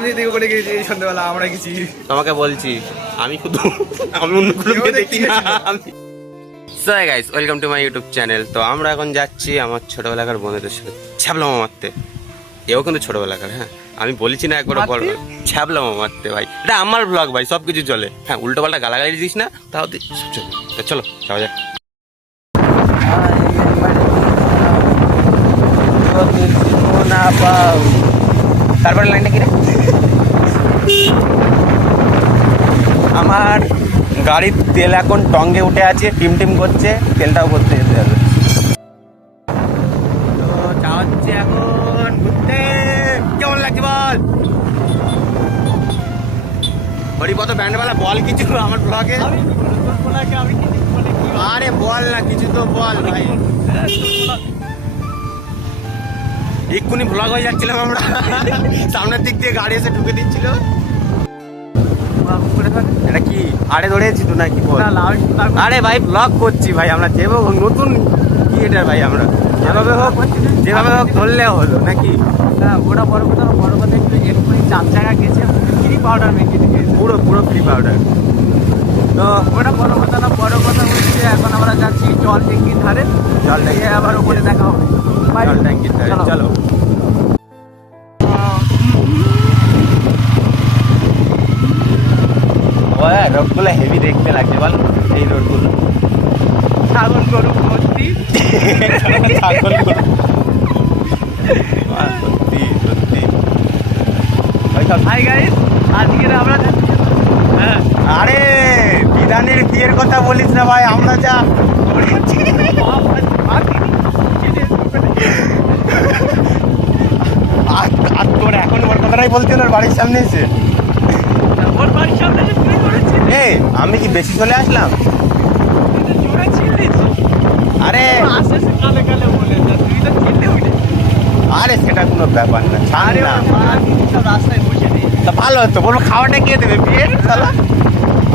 মেয়েদিকে করে গেছি সন্ধ্যাবেলা আমরা গেছি তোমাকে বলছি আমি শুধু আমি অন্য কোনো মেয়ে দেখি না। দেখতে আমি so guys welcome to my YouTube channel তো আমরা এখন যাচ্ছি আমার ছোটবেলাকার বন্ধুদের সাথে। ছ্যাবলামা মারতে। এও কিন্তু ছোটবেলাকার হ্যাঁ। আমি বলেছি না একবার বড় ছ্যাবলামা মারতে ভাই। এটা আমার ব্লগ ভাই সব কিছু চলে। হ্যাঁ উল্টো পাল্টা গালাগালি দিস না তাও সব চলে। তো চলো যাওয়া যাক। তারপরে লাইনটা কি রে? আমার গাড়ির তেল এখন টঙ্গে উঠে আছে টিম টিম করছে তেলটাও করতে যেতে হবে। তো যাওয়া হচ্ছে এখন ঘুরতে। কেমন লাগছে বল? হরিপদ ব্যান্ডওয়ালা বল কিছু আমার ব্লগে আরে বল না কিছু তো বল ভাই। এক্ষুনি ব্লগ হয়ে যাচ্ছিলাম আমরা। সামনের দিক দিয়ে গাড়ি এসে ঢুকে দিচ্ছিল। এটা কি আরে ধরেছি তো নাকি আরে ভাই ব্লগ করছি ভাই আমরা যেভাবে নতুন ক্রিয়েটার ভাই আমরা। যেভাবে হোক যেভাবে হোক ধরলে হলো নাকি? ওটা বড় কথা না, বড় কথা একটু এক্ষুনি চার জায়গা গেছে ফ্রি পাউডার মেখে দিয়েছে পুরো পুরো ফ্রি পাউডার তো ওটা বড় কথা না বড় কথা হচ্ছে এখন আমরা যাচ্ছি জল ট্যাঙ্কির ধারে জল ট্যাঙ্কি। আবার ওপরে দেখা হবে. জল ট্যাঙ্কির ধারে। চলো। রোডগুলো হেভি দেখতে লাগছে বল এই রোডগুলো ছাগল গরু ভর্তি। ছাগল গরু। সত্যি সত্যি। ওই সব হাই গাইস আজকে আমরা হ্যাঁ। আরে বিধানের বিয়ের কথা বলিস না ভাই আমরা যা করেছি। আর আর তোর এখন ওর কথাটাই বলছি ওর বাড়ির সামনে এসে। ওর বাড়ির সামনে এ আমি কি বেশি চলে আসলাম? আরে। আরে সেটা কোনো ব্যাপার না আরে রাস্তায় বসে নেই। তা ভালো হতো বলব খাওয়াটা কে দেবে বিয়ের শালা।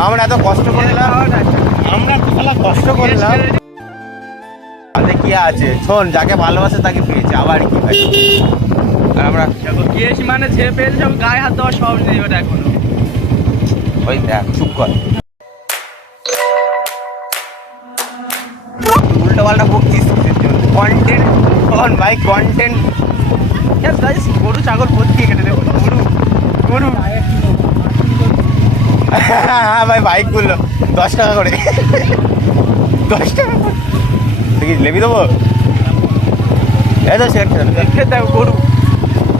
আমরা এত কষ্ট করলাম। আমরা তো শালা কষ্ট করলাম। তাতে কি আছে? শোন যাকে ভালোবাসে তাকে পেয়েছে আবার কি ভাই? আর আমরা কেস মানে যে পেয়েছে সব গায়ে হাত দেওয়া সব নেই ওটা এখনও। ওই দেখ চুপ কর। উল্টো পাল্টা বকছিস কন্টেন্ট কোন ভাই কন্টেন্ট গরু ছাগল ভর্তি কেটে দেবো গরু গরু। হ্যাঁ ভাই বাইকগুলো দশ টাকা করে। দশ টাকা করে। লেবি দেবো? এই তো দেখো গরু।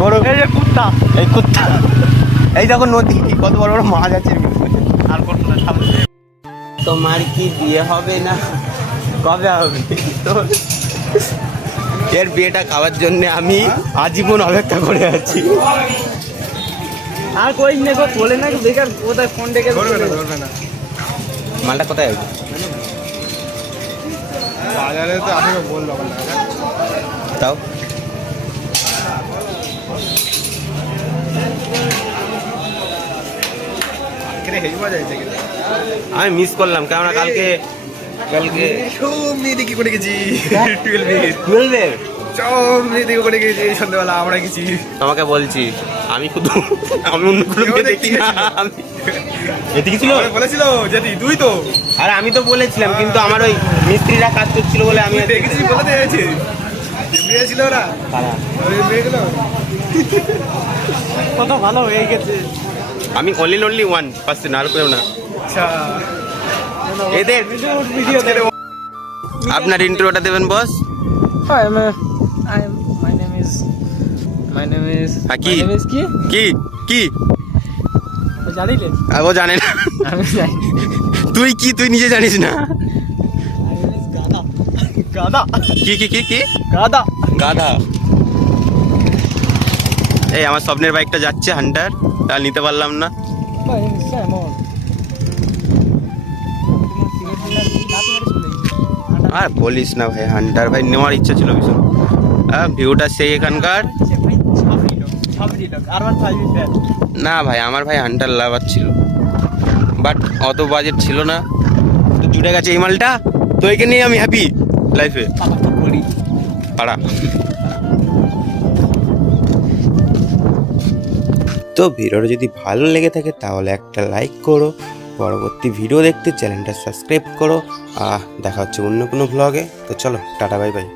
গরু এই যে কুত্তা। এই কুত্তা। এই দেখো নদী কত বড় বড় মাছ আছে। আর করতো না সামনে। তোমার কি বিয়ে হবে না? কবে হবে? তোর এর বিয়েটা খাওয়ার জন্য আমি আজীবন অপেক্ষা করে আছি। আর কই নে গো বলে না বেকার কোথায় ফোন ডেকে ধরবে না ধরবে না। মালটা কোথায় হবে? বাজারে তো আমি বলল। তাও কেটে হেজবা যাইছে কেটে আমি মিস করলাম কেননা কালকে কালকে সব মেয়েদিকে করে গেছি। টুয়েলভে সব মেয়েদিকে করে গেছি সন্ধ্যাবেলা আমরা গেছি। তোমাকে বলছি আমি শুধু আমি অন্য কোনো কেউ মেয়ে দেখতে দেখি না। এদিকে ছিল? বলেছিল যদি তুই তো? আরে আমি তো বলেছিলাম কিন্তু আমার ওই মিস্ত্রিরা কাজ করছিল বলে আমি বলে দিয়েছে ছিল ওরা। কারা? ওই মেয়েগুলো কত ভালো হয়ে গেছে। আমি অনলি অনলি ওয়ান পার্সেন্ট আর কেউ না আচ্ছা এদের আপনার ইন্ট্রোটা দেবেন বস uh, I'm, my name is, my name is, হ্যাঁ, কি? কি? কি কি জানিলে? ও জানে না আমি জানি। তুই কি তুই নিজে জানিস না গাদা। গাদা। কি কি কি কি গাদা। গাধা এই আমার স্বপ্নের বাইকটা যাচ্ছে হান্টার তা নিতে পারলাম না. আর বলিস না ভাই, হান্টার ভাই নেওয়ার ইচ্ছা ছিল ভীষণ। ভিউটা সেই এখানকার। না ভাই, আমার ভাই হান্টার লাভার ছিল। বাট অত বাজেট ছিল না। তো জুটে গেছে এই মালটা। তো একে নিয়ে আমি হ্যাপি লাইফে পাড়া। তো ভিডিওটা যদি ভালো লেগে থাকে তাহলে একটা লাইক করো। পরবর্তী ভিডিও দেখতে চ্যানেলটা সাবস্ক্রাইব করো। আর দেখা হচ্ছে অন্য কোনো ভ্লগে তো চলো, টাটা বাই বাই